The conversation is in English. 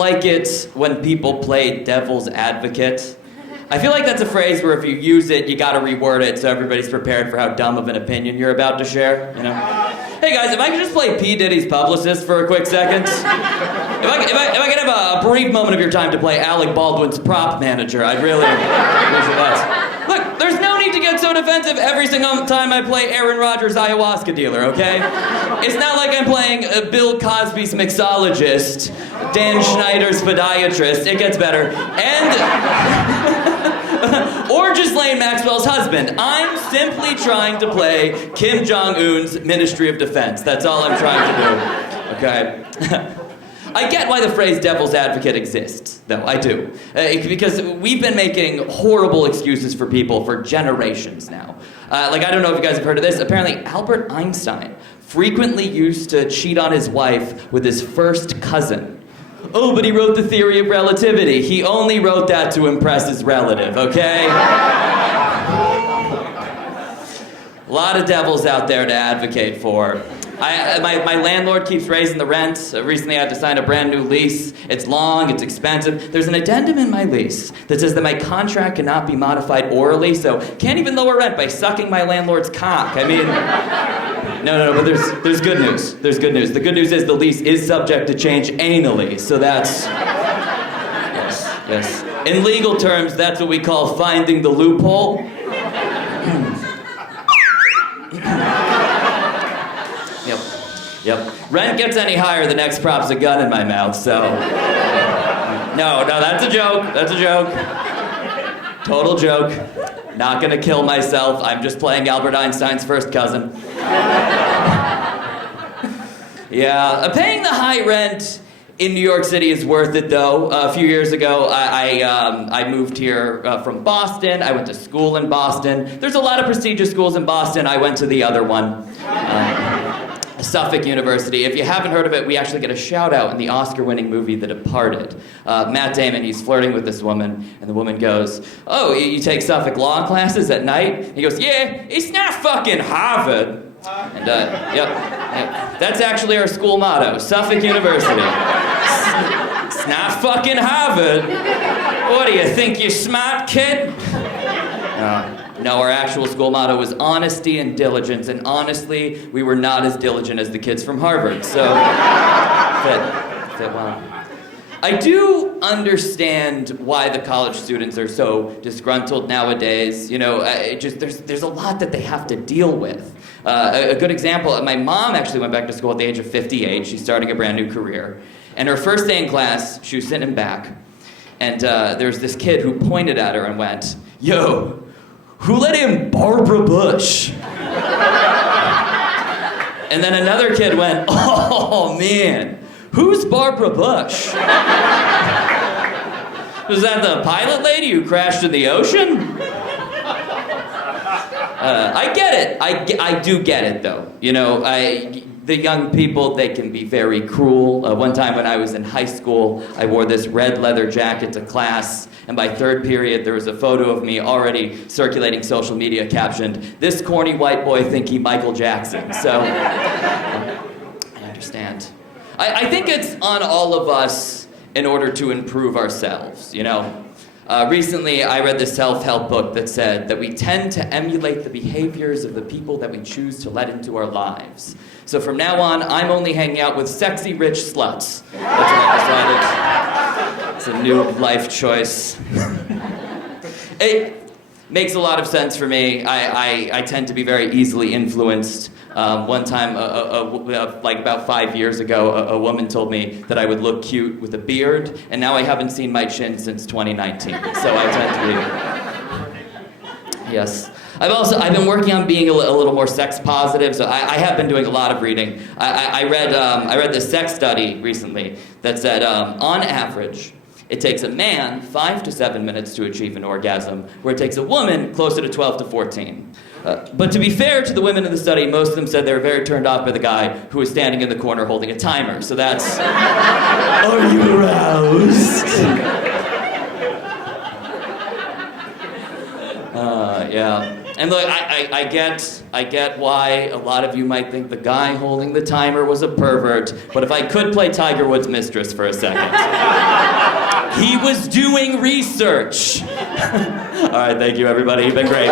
like it when people play devil's advocate. I feel like that's a phrase where if you use it, you gotta reword it so everybody's prepared for how dumb of an opinion you're about to share, you know? Hey guys, if I could just play P. Diddy's publicist for a quick second. If I could have a brief moment of your time to play Alec Baldwin's prop manager, I'd really appreciate that. Look, there's no need to get so defensive every single time I play Aaron Rodgers' ayahuasca dealer, okay? It's not like I'm playing Bill Cosby's mixologist, Dan Schneider's podiatrist. It gets better. And... or Ghislaine Maxwell's husband. I'm simply trying to play Kim Jong-un's Ministry of Defense. That's all I'm trying to do, okay? I get why the phrase devil's advocate exists, though, I do. Because we've been making horrible excuses for people for generations now. Like, I don't know if you guys have heard of this. Apparently, Albert Einstein frequently used to cheat on his wife with his first cousin. Oh, but he wrote the theory of relativity. He only wrote that to impress his relative, okay? A lot of devils out there to advocate for. My landlord keeps raising the rent. Recently I had to sign a brand new lease. It's long, it's expensive. There's an addendum in my lease that says that my contract cannot be modified orally, so can't even lower rent by sucking my landlord's cock. I mean... No, but there's good news. There's good news. The good news is the lease is subject to change anally, so that's... Yes. In legal terms, that's what we call finding the loophole. Yep. Rent gets any higher, the next prop's a gun in my mouth, so... No, that's a joke. That's a joke. Total joke. Not gonna kill myself. I'm just playing Albert Einstein's first cousin. Yeah, paying the high rent in New York City is worth it, though. A few years ago, I moved here from Boston. I went to school in Boston. There's a lot of prestigious schools in Boston. I went to the other one. Suffolk University. If you haven't heard of it, we actually get a shout out in the Oscar-winning movie The Departed. Matt Damon, he's flirting with this woman, and the woman goes, "Oh, you take Suffolk law classes at night?" And he goes, "Yeah, it's not fucking Harvard." And yep, that's actually our school motto, Suffolk University. It's not fucking Harvard. What do you think, you smart kid? No, our actual school motto was honesty and diligence, and honestly, we were not as diligent as the kids from Harvard, so fit well. I do understand why the college students are so disgruntled nowadays. You know, there's a lot that they have to deal with. A good example, my mom actually went back to school at the age of 58. She's starting a brand new career. And her first day in class, she was sitting back, and there's this kid who pointed at her and went, "Yo, who let in Barbara Bush?" And then another kid went, "Oh man, who's Barbara Bush?" Was that the pilot lady who crashed in the ocean? I get it. I do get it, though. You know, the young people, they can be very cruel. One time when I was in high school, I wore this red leather jacket to class, and by third period, there was a photo of me already circulating social media captioned, "This corny white boy think he Michael Jackson." So, I understand. I think it's on all of us in order to improve ourselves, you know? Recently, I read this self-help book that said that we tend to emulate the behaviors of the people that we choose to let into our lives. So from now on, I'm only hanging out with sexy, rich sluts. That's what I decided. It's a new life choice. It makes a lot of sense for me. I tend to be very easily influenced. One time, like about 5 years ago, a woman told me that I would look cute with a beard, and now I haven't seen my chin since 2019. So I tend to be... Yes. I've been working on being a little more sex positive, so I have been doing a lot of reading. I read this sex study recently that said, on average, it takes a man 5 to 7 minutes to achieve an orgasm, where it takes a woman closer to 12 to 14. But to be fair to the women in the study, most of them said they were very turned off by the guy who was standing in the corner holding a timer. So that's... Are you aroused? Yeah. And look, I get why a lot of you might think the guy holding the timer was a pervert, but if I could play Tiger Woods' mistress for a second. He was doing research. All right, thank you, everybody. You've been great.